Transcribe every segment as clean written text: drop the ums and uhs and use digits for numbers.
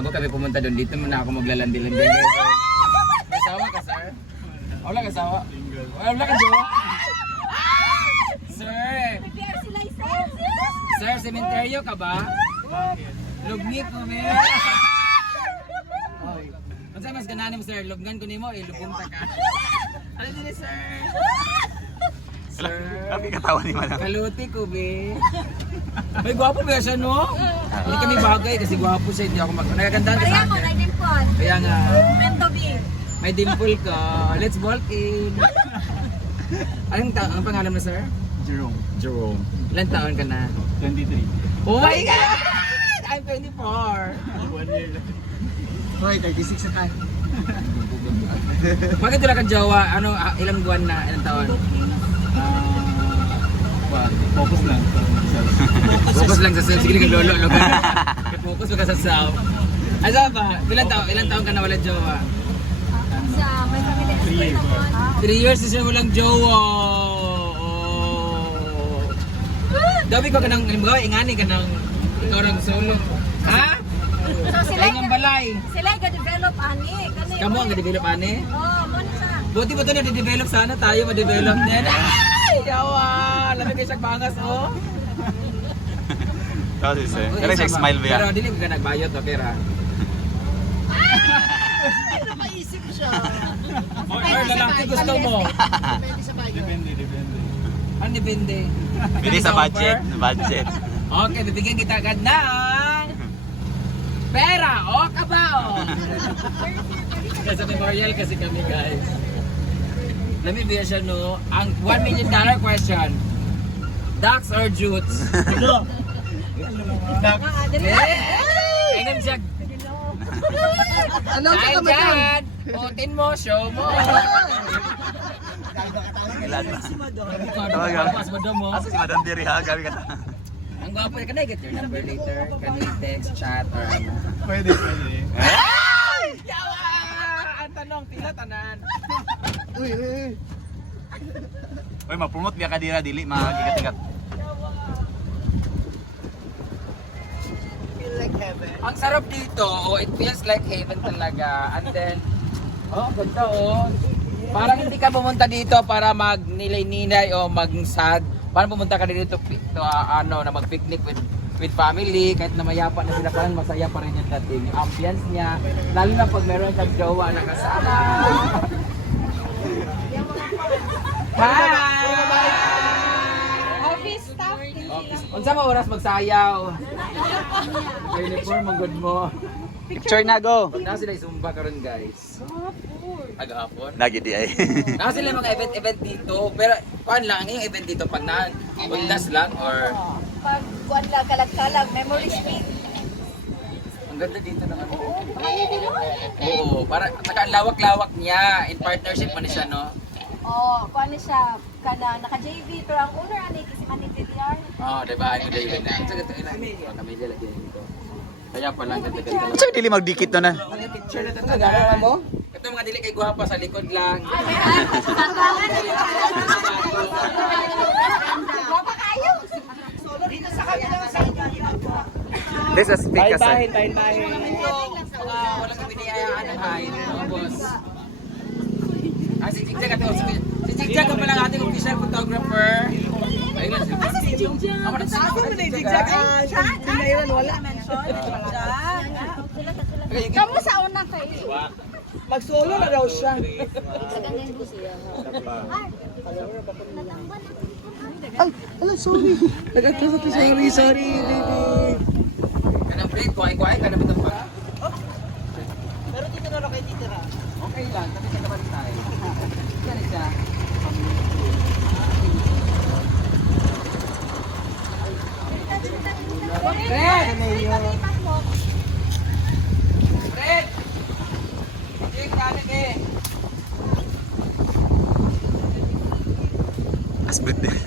bago kami pumunta doon, dito muna ako maglalandi-landi. May asawa ka, sir? Wala ka asawa? Wala ka jowa? Sir! Sir, sementeryo ka ba? Lugni ko, men. Kung saan mas gananin mo, sir? Lugnan ko nimo, lupunta ka. Ano din, sir? Sir, Kami katawan ni Manang. kaluti ko, be. May gwapo ba siya, no? Hindi kami bagay kasi gwapo siya, hindi ako nagagandaan ka sa Kaya ko, akin. may dimple. Kaya nga, Mento B. may dimple ka. Let's walk in. Anong pangalan mo, sir? Jerome. Jerome. Ilan taon ka na? 23. Oh my God! I'm 24. 1 year lang. Hoy, 36 na tayo. Bakit wala kang jowa? Ano, ilang buwan na? Ilang taon? Focus lang. Focus lang sa self. Sige kang lolo. Focus ka sa self. Ano ba? Ilang taon ka na wala jowa? Sa may family 3 years. 3 years na siya walang jowa. Oh. Dabi ko ka ng, halimbawa, ingani ka ng ikaw ng solo. Ha? So sila Ay, ng balay. sila ga-develop ani. Kani. Kamu ang develop ani? Oh, mo na sa. Buti ba ito na-develop sana tayo ma-develop din? Ay, yawa! Lamig kayo siyang bangas, oh. Kasi sir. Okay, Kaya siya sama. smile ba yan? Pero dili ka nagbayad, okay ra? Napaisip siya. Or lalaki gusto mo? Depende sa bagay. Depende. Ano depende? Pili sa budget. Budget. Okay, bibigyan kita agad ng pera o kabao. Kasi memorial kasi kami, guys. Let me be siya, no? Ang $1 million question. Ducks or jutes? Inam siya. Ano Dahil dyan, putin mo, show mo. Ilan ba? Pas mo daw mo. Asa si Madam Diri ha? Gabi ka. Ang gwapo, can I get your number later? Can we text, chat, or ano? Pwede. Ay! Yawa! Ang tanong, pila tanan. Uy. Uy, ma-promote biya ka dira dili magigat-igat. Feel like heaven. Ang sarap dito, oh, it feels like heaven talaga. And then, oh, ganda oh. Parang hindi ka pumunta dito para magnilay-nilay o mag-sad. Parang pumunta ka dito ano, na mag-picnic with family. Kahit na mayapa na sila, parang masaya pa rin yung dating. Yung ambience niya, lalo na pag meron kang jowa na kasama. Hi! Office staff. Unsa mo oras magsayaw? Uniform, ang good mo. Picture na go. Na sila isumba karon guys. Agahapon. Lagi di ay. Na sila mga event dito, pero paano lang yung event dito pag na undas lang or Pag kuan lang kalag-kalag, memories meet. ang ganda dito naman. Oo, para saka ang lawak-lawak niya in partnership man siya, no? Oh, kuan siya kada naka-JV pero ang owner ani kasi manitiliar. Oo, diba? Ano din yun na. Sa gato ina. Kami nila dito. Kaya pala ang ganda-ganda. Sa dili magdikit to na. Mga picture na ito. Nagararan mo? Ito mga dili kay guwapa sa likod lang. Baba kayo. Dito sa kabilang sa This is speak kasi. Ito, walang biniyayaan ng hain. Mga boss. Si Jigjag ito. Si Jigjag ang pala ating official photographer. Ayun lang. Si Jingjang. Ako na si Jigjag. Sinairan wala. Kamu sa una kayo. Mag-solo na daw siya. Ay, ala, sorry. Sorry, baby. Kanang plate, kuhay-kuhay ka na ba ito pa? Pero dito na lang kayo titira. Okay lang, kasi ka naman tayo. Ganun siya. Fred! Fred! Jig, kanin eh. Asbet din.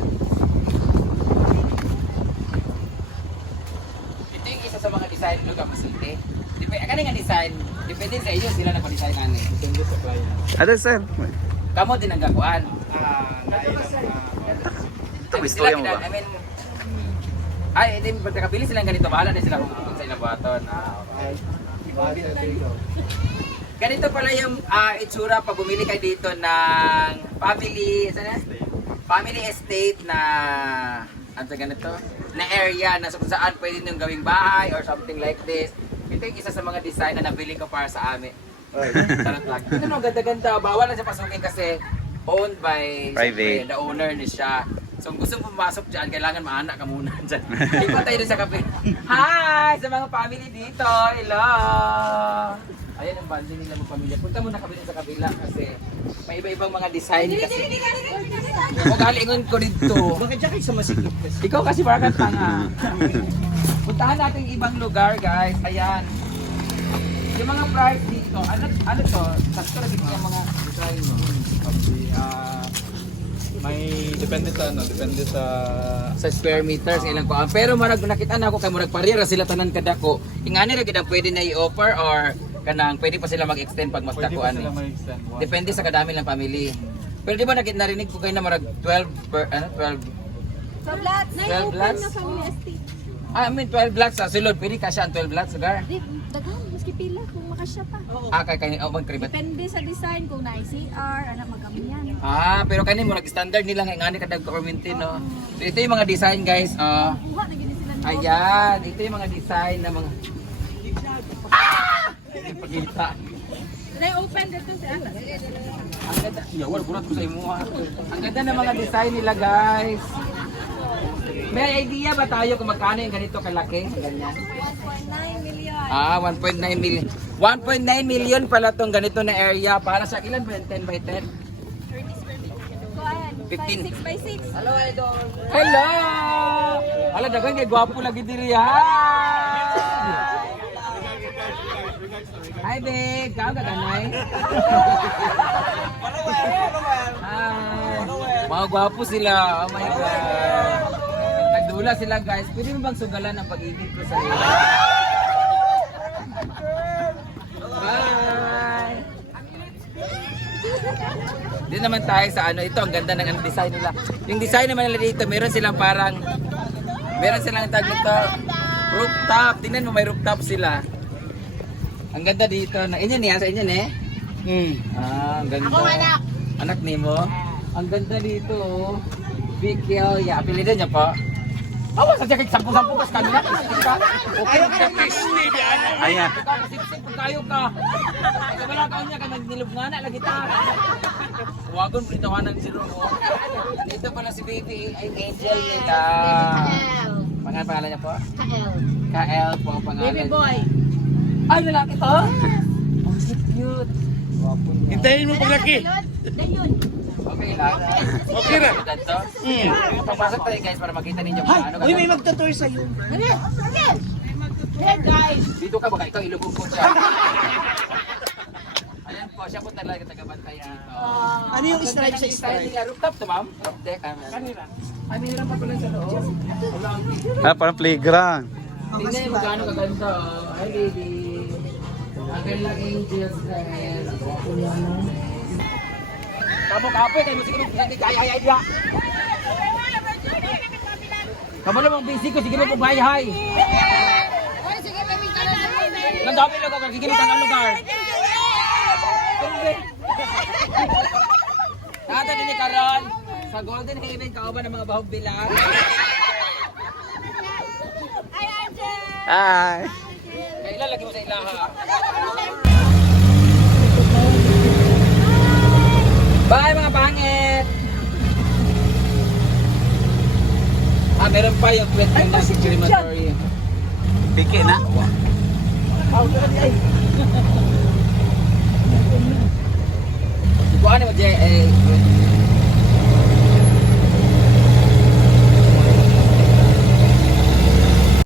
Ito yung isa sa mga design nyo ka masilti. Kani nga design, depende sa iyo sila na pa-design ani. Depende sa client. Ano sir? Kamo din ang gakuan. Ito may istorya mo ba? I mean, ay, hindi, pagkakabili silang ganito, bahala na sila kung sa inabuhaton. Okay. Ganito pala yung itsura pag bumili kayo dito ng family estate na ano sa ganito? Na area na kung saan pwede nyo gawing bahay or something like this. Ito yung isa sa mga design na nabili ko para sa amin. Charot lang. Ito no, ganda-ganda. Bawal na siya pasukin kasi owned by Private. the owner ni siya. So kung gusto mo pumasok dyan, kailangan maanak ka muna dyan. Iba tayo din sa kape. Hi! Sa mga family dito. Hello! Ayan ang bonding nila mga pamilya. Punta muna kami din sa kabila kasi may iba-ibang mga design kasi. O galingon ko dito. Bakit siya kayo sa masikip kasi? Ikaw kasi parang kang tanga. Puntahan natin yung ibang lugar guys. Ayan. Yung mga price dito. Ano to? Sakto lagi yung mga design mo. May depende sa Square meters ilang ko. Pero marag nakita na ako kay murag parira sila tanan kadako. Ingani ra gid ang pwede na i-offer or kanang pwede pa sila mag-extend pag mas dakuan ni. Depende sa kadami ng family. Pero di ba narinig ko kayo na marag 12 per, 12 So, lots. 12 lots? I mean 12 lots sa sulod. Pwede ka siya ang 12 lots lugar. Daghan, maski pila kung makasya pa. Kay magkribat. Depende sa design kung na-CR, ano magamihan. Pero kanin mo nag-standard nila nga ingani kadag government no. So ito yung mga design guys. Kuha na gini sila ng Ayan, ito yung mga design na mga Hindi pagkita. Na-open dito si Ana. Ang ganda. Yawal, burat ko sa imo ha. Ang ganda ng mga design nila guys. May idea ba tayo kung magkano yung ganito kalaki? Ganyan. 1.9 million. 1.9 million. 1.9 million pala tong ganito na area. Para sa ilan ba yun? 10 by 10? Kuhaan, 15. 6 by 6. Hello, idol. Hello! Ala, dagan kay gwapo lagi diri ha. Hi, babe. Kau ka ganay? Hi. Mga gwapo sila. Oh my God. Nagdula sila guys. Pwede mo bang sugalan ang pag-ibig ko sa iyo? Bye! Dito naman tayo sa ano. Ito, ang ganda ng design nila. Yung design naman nila dito, meron silang tag nito, rooftop. Tingnan mo, may rooftop sila. Ang ganda dito. Inyo niya, sa inyo ne? Ang ganda. Ako anak. Anak ni mo? Ang ganda dito. Bikil. Apelido niya po. Awa sa jakit 10-10 kas kanina. Okay, Ayan. Kasipsip kung kayo ka. Wala ka niya ka nagnilog nga na lagi ta. Wagon pritawanan si Romo. Dito pala si baby ay angel nila. Pangalan pangalan niya po? KL po ang pangalan. Baby boy. Ay, lalaki to? Ang cute. Wapo niya. Hintayin mo paglaki. Dayon. Okay lang. Okay ra. Dito. Papasok tayo guys para makita ninyo kung ano. Uy, may magtutour sa'yo. Dito ka baka ikaw ilubog ko siya. Ayan po, siya po talaga taga-bantayan. Ano yung stripe sa stripe? Rooftop to ma'am? Roof deck. Kanina. Ay, mayroon pa pala sa loob. Parang playground. Tingnan mo gaano kaganda. Hi baby. Ang kanilang angels guys. Kapo-kapo kayo mo siguro hindi kaya dia. Kamu namang busy ko sige mo po hay. Nang dami lang ako kikinig ang lugar. Nata din ni Karon sa Golden Haven kauban ng mga bahog bilang. Hi. Kailan lagi mo sa ilaha? Bye mga pangit! Meron pa yung pwede na si crematory. Piki na. Kuhaan mo dyan,